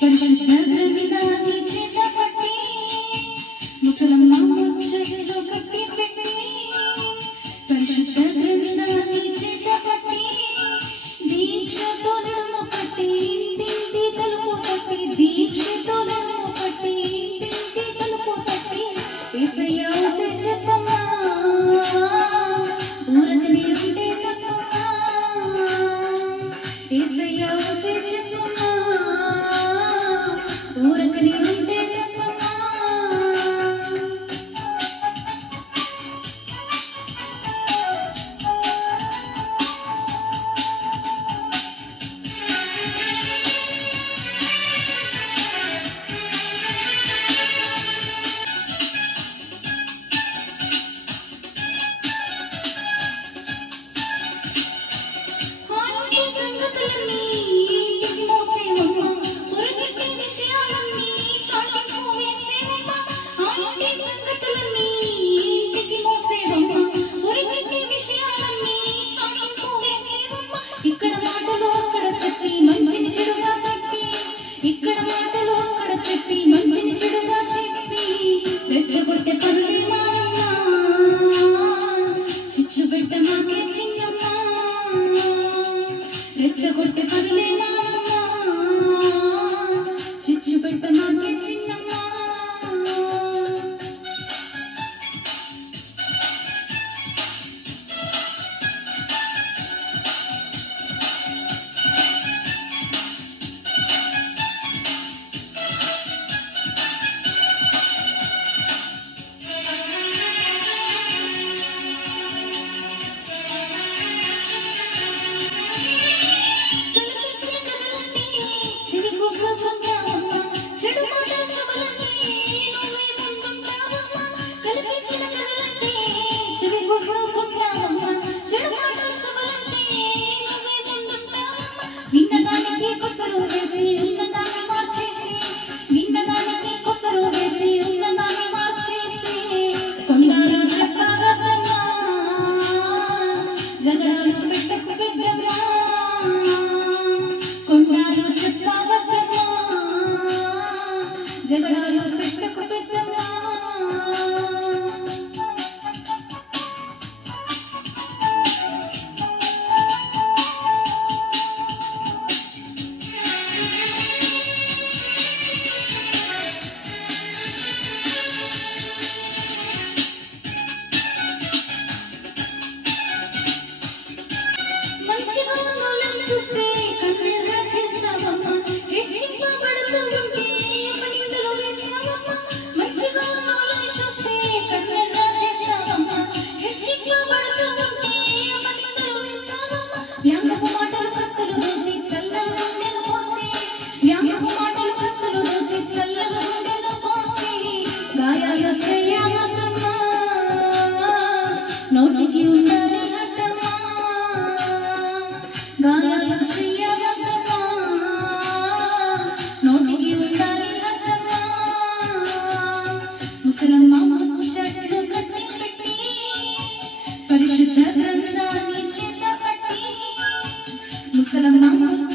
Şimdi, şimdi, şimdi. ఇక్కడ మాటలు అక్కడ చెప్పి మంచిని చెడుగా చెప్పి రెచ్చగొట్టే పనులు చిలకలంటే దానికి కొసరు వేసి వేస్తావమ్మా మాటలు కత్తులు